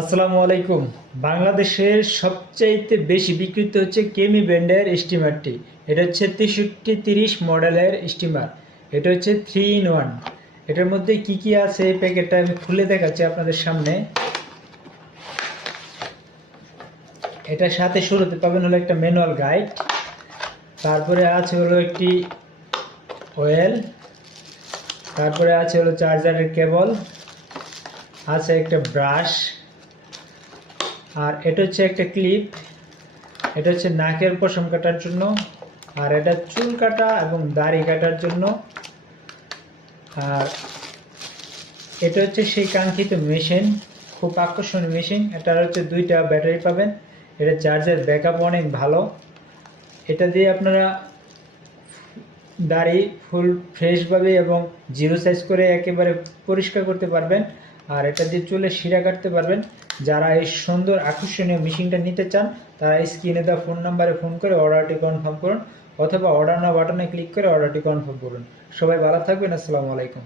আসসালামু আলাইকুম। বাংলাদেশের সবচাইতে বেশি বিক্রিত হচ্ছে কেমি ব্র্যান্ডের স্টিমারটি। এটা হচ্ছে 6330 মডেলের স্টিমার। এটা হচ্ছে 3 in 1। এটার মধ্যে কি কি আছে এই প্যাকেটটা আমি খুলে দেখাচ্ছি আপনাদের সামনে। এটার সাথে শুরুতে পাবেন হলো একটা ম্যানুয়াল গাইড, তারপরে আছে হলো একটি অয়েল, তারপরে আছে হলো চার্জারের কেবল, আছে একটা ব্রাশ, আর এটা হচ্ছে একটা ক্লিপ। এটা হচ্ছে নাকের পশম কাটার জন্য, আর এটা চুল কাটা এবং দাড়ি কাটার জন্য। আর এটা হচ্ছে সেই কাঙ্ক্ষিত মেশিন, খুব আকর্ষণীয় মেশিন। এটার হচ্ছে 2টা ব্যাটারি পাবেন। এটা চার্জের ব্যাকআপ অনেক ভালো। এটা দিয়ে আপনারা দাড়ি ফুল ফ্রেশভাবে এবং জিরো সাইজ করে একেবারে পরিষ্কার করতে পারবেন। আর এটা দিয়ে চুলে শিরা কাটতে পারবেন। যারা এই সুন্দর আকর্ষণীয় মেশিনটা নিতে চান তারা স্ক্রিনে দেওয়া ফোন নাম্বারে ফোন করে অর্ডারটি কনফার্ম করুন, অথবা অর্ডার নাও বাটনে ক্লিক করে অর্ডারটি কনফার্ম করুন। সবাই ভালো থাকবেন। আসসালামু আলাইকুম।